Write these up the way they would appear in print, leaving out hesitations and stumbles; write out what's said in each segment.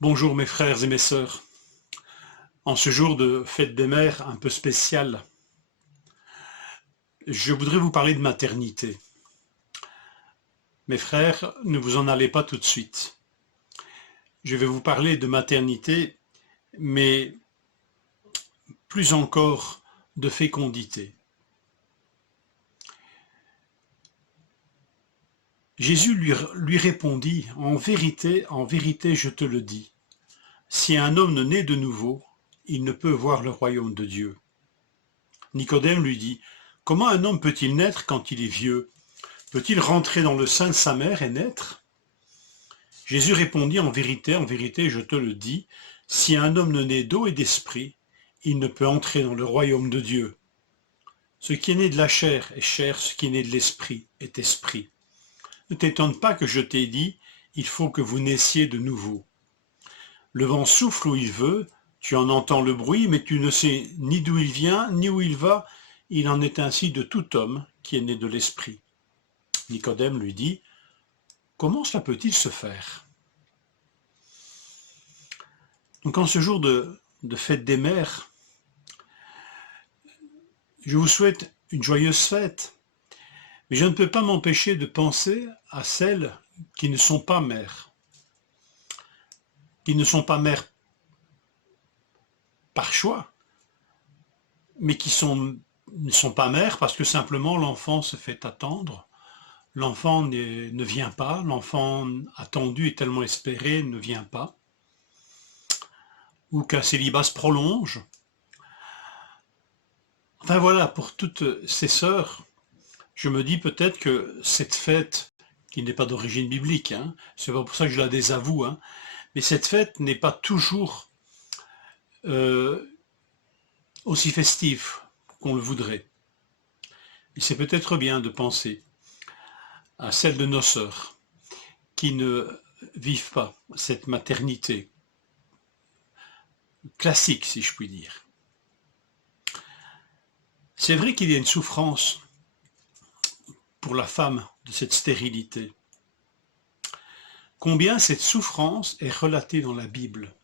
Bonjour mes frères et mes sœurs. En ce jour de fête des mères un peu spécial, je voudrais vous parler de maternité. Mes frères, ne vous en allez pas tout de suite. Je vais vous parler de maternité, mais plus encore de fécondité. Jésus lui répondit, en vérité, je te le dis, si un homme ne naît de nouveau, il ne peut voir le royaume de Dieu. Nicodème lui dit, comment un homme peut-il naître quand il est vieux? Peut-il rentrer dans le sein de sa mère et naître? Jésus répondit, en vérité, je te le dis, si un homme ne naît d'eau et d'esprit, il ne peut entrer dans le royaume de Dieu. Ce qui est né de la chair est chair, ce qui est né de l'esprit est esprit. Ne t'étonne pas que je t'ai dit, il faut que vous naissiez de nouveau. Le vent souffle où il veut, tu en entends le bruit, mais tu ne sais ni d'où il vient, ni où il va. Il en est ainsi de tout homme qui est né de l'esprit. Nicodème lui dit, comment cela peut-il se faire? Donc en ce jour de fête des mères, je vous souhaite une joyeuse fête, mais je ne peux pas m'empêcher de penser à celles qui ne sont pas mères, par choix, mais ne sont pas mères parce que simplement l'enfant se fait attendre, l'enfant ne vient pas, l'enfant attendu et tellement espéré ne vient pas, ou qu'un célibat se prolonge. Enfin voilà, pour toutes ces sœurs, je me dis peut-être que cette fête, qui n'est pas d'origine biblique, c'est pas pour ça que je la désavoue, mais cette fête n'est pas toujours aussi festive qu'on le voudrait. Et c'est peut-être bien de penser à celles de nos sœurs qui ne vivent pas cette maternité classique, si je puis dire. C'est vrai qu'il y a une souffrance pour la femme de cette stérilité. Combien cette souffrance est relatée dans la Bible?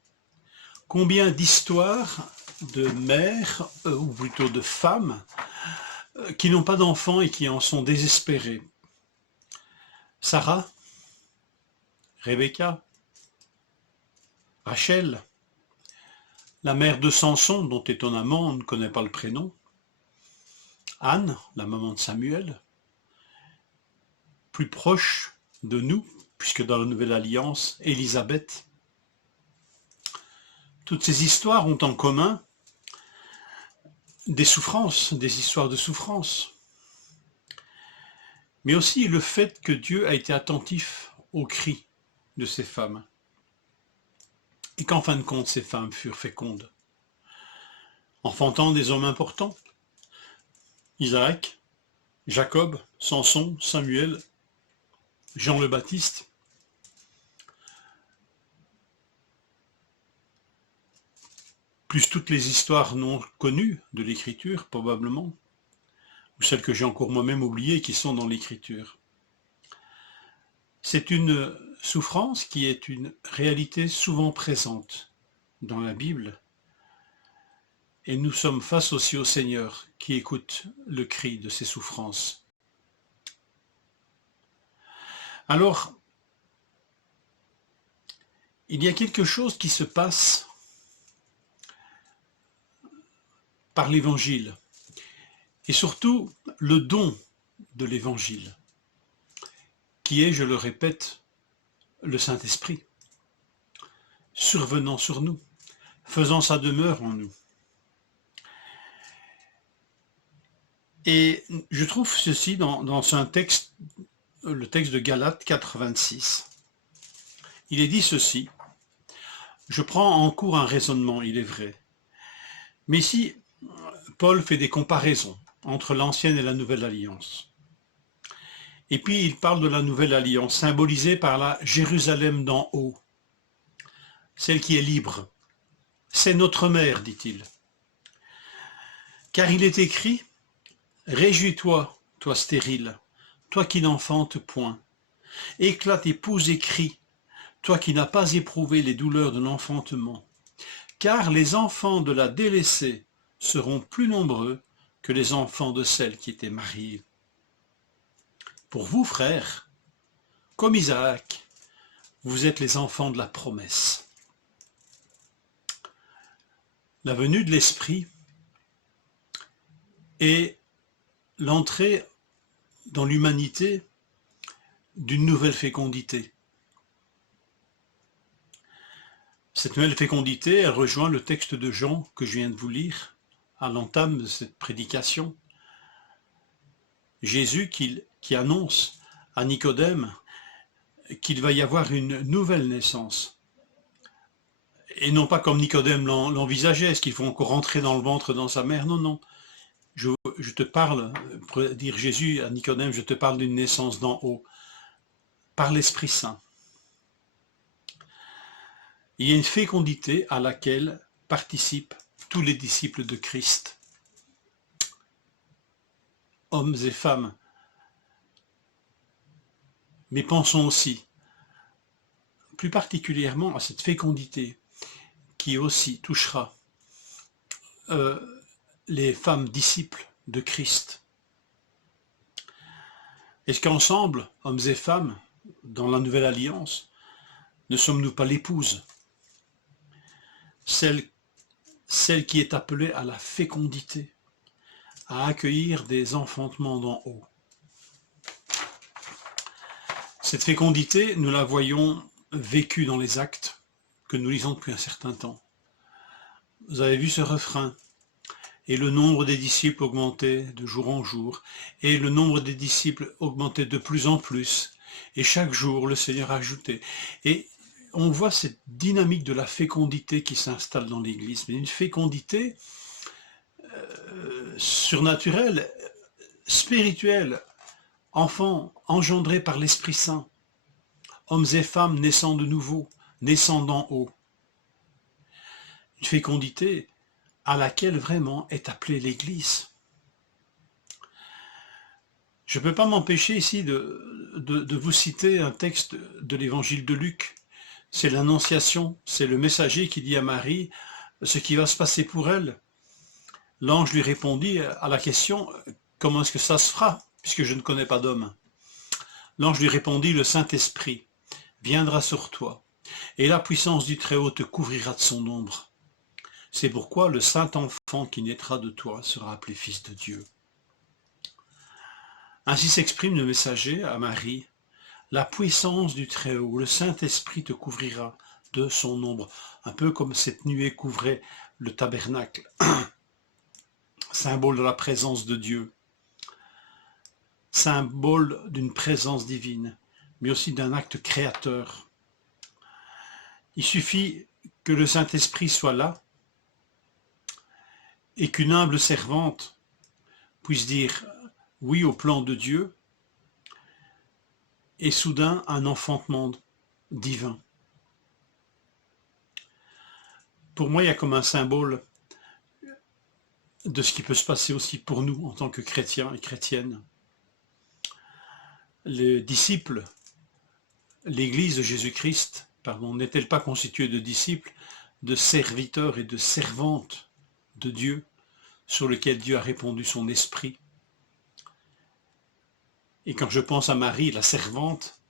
Combien d'histoires de mères, ou plutôt de femmes, qui n'ont pas d'enfants et qui en sont désespérées? Sarah, Rebecca, Rachel, la mère de Samson, dont étonnamment on ne connaît pas le prénom, Anne, la maman de Samuel, plus proche de nous, puisque dans la Nouvelle Alliance, Élisabeth. Toutes ces histoires ont en commun des souffrances, des histoires de souffrance, mais aussi le fait que Dieu a été attentif aux cris de ces femmes, et qu'en fin de compte, ces femmes furent fécondes, enfantant des hommes importants, Isaac, Jacob, Samson, Samuel, Jean le Baptiste. Plus toutes les histoires non connues de l'Écriture, probablement, ou celles que j'ai encore moi-même oubliées qui sont dans l'Écriture. C'est une souffrance qui est une réalité souvent présente dans la Bible, et nous sommes face aussi au Seigneur qui écoute le cri de ces souffrances. Alors, il y a quelque chose qui se passe par l'Évangile, et surtout le don de l'Évangile, qui est, je le répète, le Saint-Esprit, survenant sur nous, faisant sa demeure en nous. Et je trouve ceci dans un texte, le texte de Galates 4,26. Il est dit ceci, je prends en cours un raisonnement, il est vrai, mais ici, Paul fait des comparaisons entre l'ancienne et la nouvelle alliance. Et puis il parle de la nouvelle alliance, symbolisée par la Jérusalem d'en haut, celle qui est libre. C'est notre mère, dit-il. Car il est écrit, réjouis-toi, toi stérile, toi qui n'enfantes point. Éclate, épouse, et crie, toi qui n'as pas éprouvé les douleurs de l'enfantement, car les enfants de la délaissée seront plus nombreux que les enfants de celle qui était mariée. Pour vous, frères, comme Isaac, vous êtes les enfants de la promesse. La venue de l'Esprit est l'entrée dans l'humanité d'une nouvelle fécondité. Cette nouvelle fécondité, elle rejoint le texte de Jean que je viens de vous lire à l'entame de cette prédication. Jésus qui annonce à Nicodème qu'il va y avoir une nouvelle naissance. Et non pas comme Nicodème l'envisageait, est-ce qu'il faut encore rentrer dans le ventre dans sa mère? Non, non. Je te parle, pour dire Jésus à Nicodème, je te parle d'une naissance d'en haut, par l'Esprit Saint. Il y a une fécondité à laquelle participent tous les disciples de Christ, hommes et femmes. Mais pensons aussi, plus particulièrement à cette fécondité qui aussi touchera les femmes disciples de Christ. Est-ce qu'ensemble, hommes et femmes, dans la Nouvelle Alliance, ne sommes-nous pas l'épouse, celle qui est appelée à la fécondité, à accueillir des enfantements d'en haut? Cette fécondité, nous la voyons vécue dans les actes que nous lisons depuis un certain temps. Vous avez vu ce refrain. Et le nombre des disciples augmentait de jour en jour, et le nombre des disciples augmentait de plus en plus, et chaque jour le Seigneur ajoutait. Et on voit cette dynamique de la fécondité qui s'installe dans l'Église, mais une fécondité surnaturelle, spirituelle, enfants engendrés par l'Esprit Saint, hommes et femmes naissant de nouveau, naissant d'en haut. Une fécondité à laquelle vraiment est appelée l'Église. Je ne peux pas m'empêcher ici de vous citer un texte de l'Évangile de Luc. C'est l'Annonciation, c'est le messager qui dit à Marie ce qui va se passer pour elle. L'ange lui répondit à la question « Comment est-ce que ça se fera, puisque je ne connais pas d'homme ?» L'ange lui répondit « Le Saint-Esprit viendra sur toi, et la puissance du Très-Haut te couvrira de son ombre. C'est pourquoi le Saint-Enfant qui naîtra de toi sera appelé Fils de Dieu. » Ainsi s'exprime le messager à Marie. La puissance du Très-Haut, le Saint-Esprit te couvrira de son ombre, un peu comme cette nuée couvrait le tabernacle, symbole de la présence de Dieu, symbole d'une présence divine, mais aussi d'un acte créateur. Il suffit que le Saint-Esprit soit là, et qu'une humble servante puisse dire oui au plan de Dieu, et soudain un enfantement divin. Pour moi, il y a comme un symbole de ce qui peut se passer aussi pour nous en tant que chrétiens et chrétiennes. Les disciples, l'Église de Jésus-Christ, n'est-elle pas constituée de disciples, de serviteurs et de servantes de Dieu, sur lequel Dieu a répandu son esprit? Et quand je pense à Marie, la servante,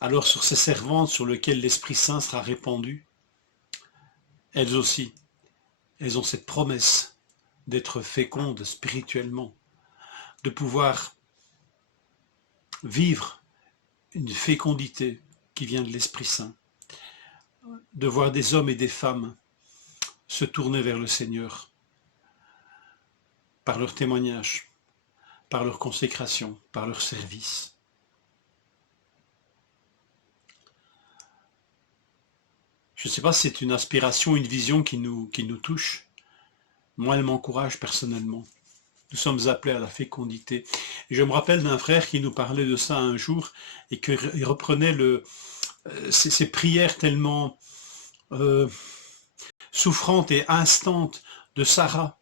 alors sur ces servantes sur lesquelles l'Esprit Saint sera répandu, elles aussi, elles ont cette promesse d'être fécondes spirituellement, de pouvoir vivre une fécondité qui vient de l'Esprit Saint, de voir des hommes et des femmes se tourner vers le Seigneur par leur témoignage, par leur consécration, par leur service. Je ne sais pas si c'est une aspiration, une vision qui nous touche. Moi, elle m'encourage personnellement. Nous sommes appelés à la fécondité. Et je me rappelle d'un frère qui nous parlait de ça un jour et qu'il reprenait ces prières tellement souffrantes et instantes de Sarah.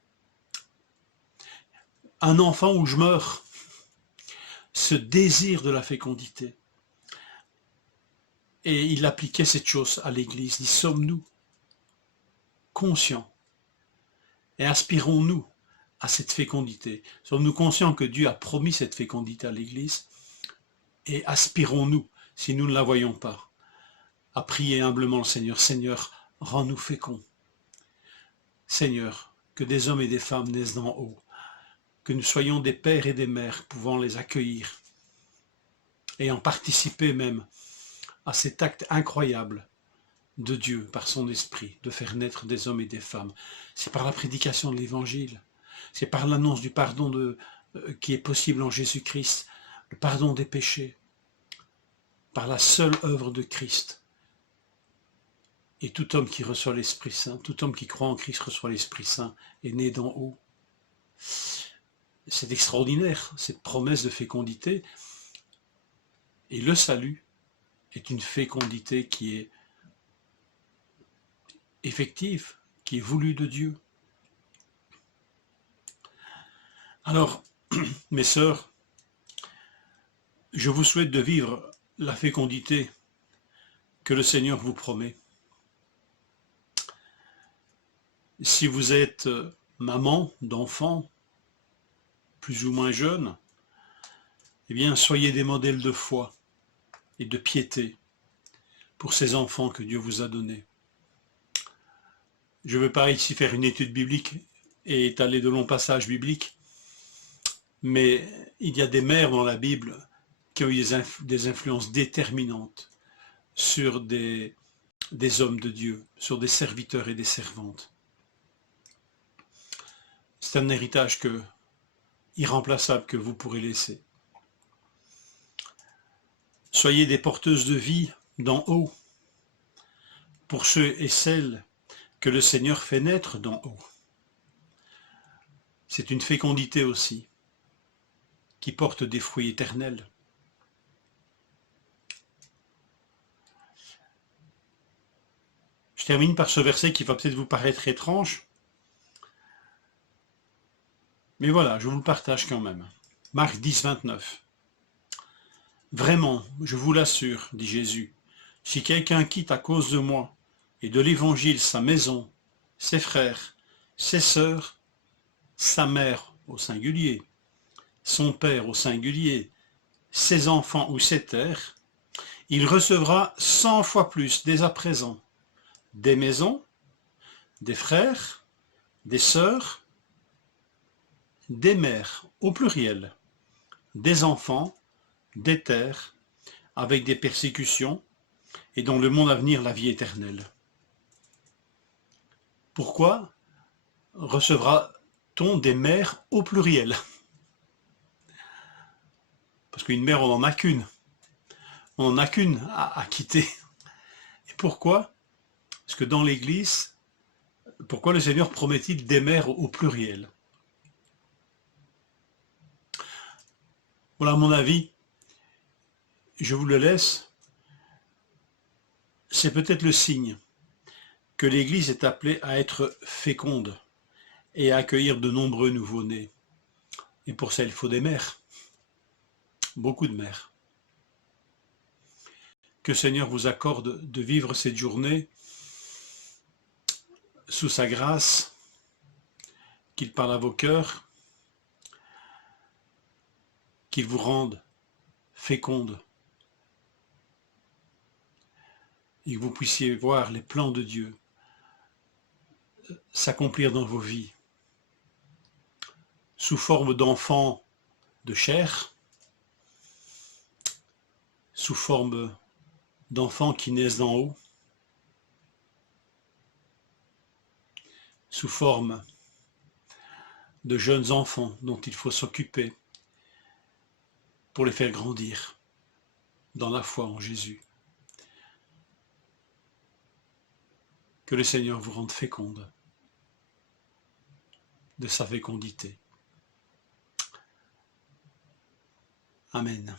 Un enfant où je meurs. Ce désir de la fécondité. Et il appliquait cette chose à l'Église. Il dit, sommes-nous conscients et aspirons-nous à cette fécondité? Sommes-nous conscients que Dieu a promis cette fécondité à l'Église? Et aspirons-nous, si nous ne la voyons pas, à prier humblement le Seigneur, Seigneur, rends-nous féconds. Seigneur, que des hommes et des femmes naissent d'en haut, que nous soyons des pères et des mères pouvant les accueillir, ayant participé même à cet acte incroyable de Dieu par son esprit, de faire naître des hommes et des femmes. C'est par la prédication de l'Évangile, c'est par l'annonce du pardon qui est possible en Jésus-Christ, le pardon des péchés, par la seule œuvre de Christ. Et tout homme qui reçoit l'Esprit Saint, tout homme qui croit en Christ reçoit l'Esprit Saint, est né d'en haut. C'est extraordinaire, cette promesse de fécondité. Et le salut est une fécondité qui est effective, qui est voulue de Dieu. Alors, mes sœurs, je vous souhaite de vivre la fécondité que le Seigneur vous promet. Si vous êtes maman d'enfants, plus ou moins jeunes, eh bien, soyez des modèles de foi et de piété pour ces enfants que Dieu vous a donnés. Je ne veux pas ici faire une étude biblique et étaler de longs passages bibliques, mais il y a des mères dans la Bible qui ont eu des influences déterminantes sur des hommes de Dieu, sur des serviteurs et des servantes. C'est un héritage irremplaçable que vous pourrez laisser. Soyez des porteuses de vie d'en haut, pour ceux et celles que le Seigneur fait naître d'en haut. C'est une fécondité aussi, qui porte des fruits éternels. Je termine par ce verset qui va peut-être vous paraître étrange, mais voilà, je vous le partage quand même. Marc 10, 29. Vraiment, je vous l'assure, dit Jésus, si quelqu'un quitte à cause de moi et de l'Évangile sa maison, ses frères, ses sœurs, sa mère au singulier, son père au singulier, ses enfants ou ses terres, il recevra 100 fois plus dès à présent des maisons, des frères, des sœurs, des mères au pluriel, des enfants, des terres, avec des persécutions, et dans le monde à venir la vie éternelle. Pourquoi recevra-t-on des mères au pluriel? Parce qu'une mère, on n'en a qu'une. On n'en a qu'une à quitter. Et pourquoi? Parce que dans l'Église, pourquoi le Seigneur promet-il des mères au pluriel? Voilà mon avis. Je vous le laisse. C'est peut-être le signe que l'Église est appelée à être féconde et à accueillir de nombreux nouveau-nés. Et pour ça, il faut des mères. Beaucoup de mères. Que le Seigneur vous accorde de vivre cette journée sous sa grâce, qu'il parle à vos cœurs, qu'il vous rende féconde et que vous puissiez voir les plans de Dieu s'accomplir dans vos vies sous forme d'enfants de chair, sous forme d'enfants qui naissent d'en haut, sous forme de jeunes enfants dont il faut s'occuper pour les faire grandir dans la foi en Jésus. Que le Seigneur vous rende féconde de sa fécondité. Amen.